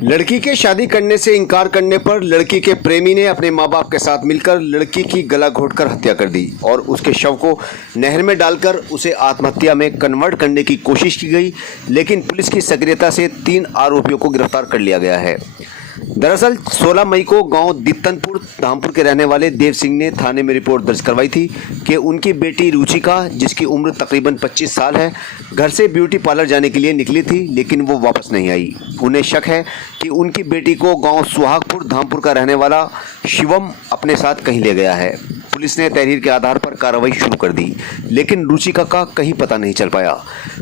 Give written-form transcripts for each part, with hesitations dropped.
लड़की के शादी करने से इनकार करने पर लड़की के प्रेमी ने अपने मां बाप के साथ मिलकर लड़की की गला घोंटकर हत्या कर दी और उसके शव को नहर में डालकर उसे आत्महत्या में कन्वर्ट करने की कोशिश की गई, लेकिन पुलिस की सक्रियता से 3 आरोपियों को गिरफ्तार कर लिया गया है। दरअसल 16 मई को गांव दित्तनपुर धामपुर के रहने वाले देव सिंह ने थाने में रिपोर्ट दर्ज करवाई थी कि उनकी बेटी रुचिका, जिसकी उम्र तकरीबन 25 साल है, घर से ब्यूटी पार्लर जाने के लिए निकली थी, लेकिन वो वापस नहीं आई। उन्हें शक है कि उनकी बेटी को गांव सुहागपुर धामपुर का रहने वाला शिवम अपने साथ कहीं ले गया है। पुलिस ने तहरीर के आधार पर कार्रवाई शुरू कर दी, लेकिन रुचिका का कहीं पता नहीं चल पाया।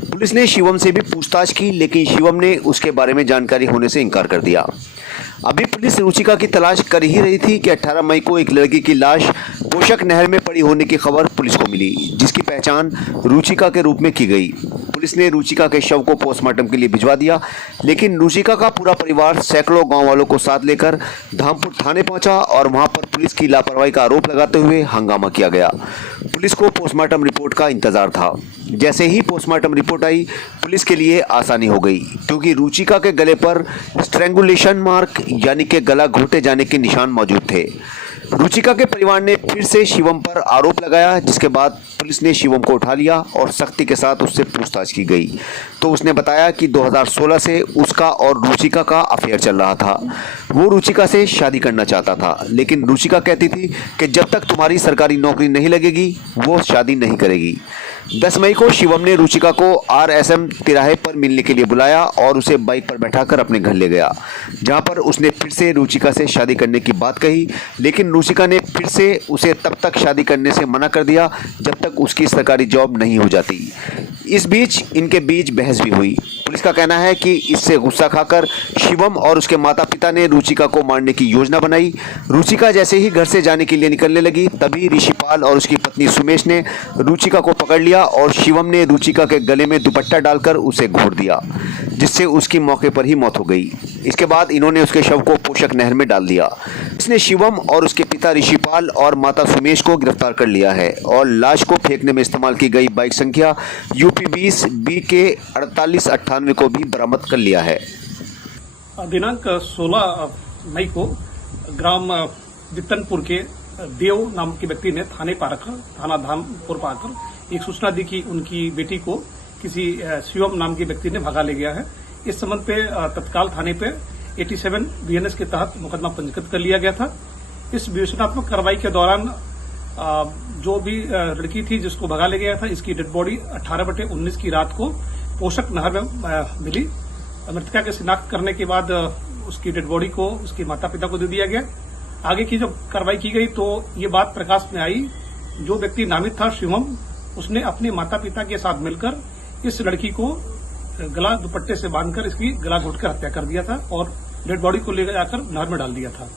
पुलिस ने शिवम से भी पूछताछ की, लेकिन शिवम ने उसके बारे में जानकारी होने से इनकार कर दिया। अभी पुलिस रुचिका की तलाश कर ही रही थी कि 18 मई को एक लड़की की लाश पोषक नहर में पड़ी होने की खबर पुलिस को मिली, जिसकी पहचान रुचिका के रूप में की गई। पुलिस ने रुचिका के शव को पोस्टमार्टम के लिए भिजवा दिया, लेकिन रुचिका का पूरा परिवार सैकड़ों गांव वालों को साथ लेकर धामपुर थाने पहुंचा और वहां पर पुलिस की लापरवाही का आरोप लगाते हुए हंगामा किया गया। पुलिस को पोस्टमार्टम रिपोर्ट का इंतजार था। जैसे ही पोस्टमार्टम रिपोर्ट आई, पुलिस के लिए आसानी हो गई, क्योंकि रुचिका के गले पर स्ट्रैंगुलेशन मार्क यानी कि गला घोंटे जाने के निशान मौजूद थे। रुचिका के परिवार ने फिर से शिवम पर आरोप लगाया, जिसके बाद पुलिस ने शिवम को उठा लिया और सख्ती के साथ उससे पूछताछ की गई। तो उसने बताया कि 2016 से उसका और रुचिका का अफेयर चल रहा था। वो रुचिका से शादी करना चाहता था, लेकिन रुचिका कहती थी कि जब तक तुम्हारी सरकारी नौकरी नहीं लगेगी वो शादी नहीं करेगी। 10 मई को शिवम ने रुचिका को RSM तिराहे पर मिलने के लिए बुलाया और उसे बाइक पर बैठाकर अपने घर ले गया, जहां पर उसने फिर से रुचिका से शादी करने की बात कही, लेकिन रुचिका ने फिर से उसे तब तक शादी करने से मना कर दिया जब तक उसकी सरकारी जॉब नहीं हो जाती। इस बीच इनके बीच बहस भी हुई। पुलिस का कहना है कि इससे गुस्सा खाकर शिवम और उसके माता पिता ने रुचिका को मारने की योजना बनाई। रुचिका जैसे ही घर से जाने के लिए निकलने लगी, तभी ऋषिपाल और उसकी पत्नी सुमेश ने रुचिका को पकड़ लिया और शिवम ने रुचिका के गले में दुपट्टा डालकर उसे घोंट दिया, जिससे उसकी मौके पर ही मौत हो गई। इसके बाद इन्होंने उसके शव को पोषक नहर में डाल दिया। इसने शिवम और उसके पिता ऋषिपाल और माता सुमेश को गिरफ्तार कर लिया है और लाश को फेंकने में इस्तेमाल की गई बाइक संख्या UP 20 BK 4898 को भी बरामद कर लिया है। दिनांक 16 मई को ग्राम दित्तनपुर के देव नाम के व्यक्ति ने थाना धामपुर पाकर एक सूचना दी कि उनकी बेटी को किसी शिवम नाम के व्यक्ति ने भगा ले गया है। इस संबंध पे तत्काल थाने पे 87 BNS के तहत मुकदमा पंजीकृत कर लिया गया था। इस विवेचनात्मक कार्रवाई के दौरान जो भी लड़की थी जिसको भगा ले गया था, इसकी डेड बॉडी 18/19 की रात को पोषक नहर में मिली। मृतका की शिनाख्त करने के बाद उसकी डेड बॉडी को उसके माता पिता को दे दिया गया। आगे की जब कार्रवाई की गई तो ये बात प्रकाश में आई, जो व्यक्ति नामित था शिवम, उसने अपने माता पिता के साथ मिलकर इस लड़की को गला दुपट्टे से बांधकर इसकी गला घोंटकर हत्या कर दिया था और डेड बॉडी को ले जाकर नहर में डाल दिया था।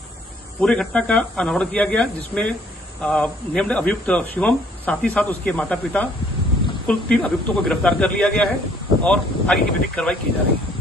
पूरे घटना का अनावरण किया गया, जिसमें नेम्ड अभियुक्त शिवम साथ ही साथ उसके माता पिता, कुल 3 अभियुक्तों को गिरफ्तार कर लिया गया है और आगे की विधिक कार्रवाई की जा रही है।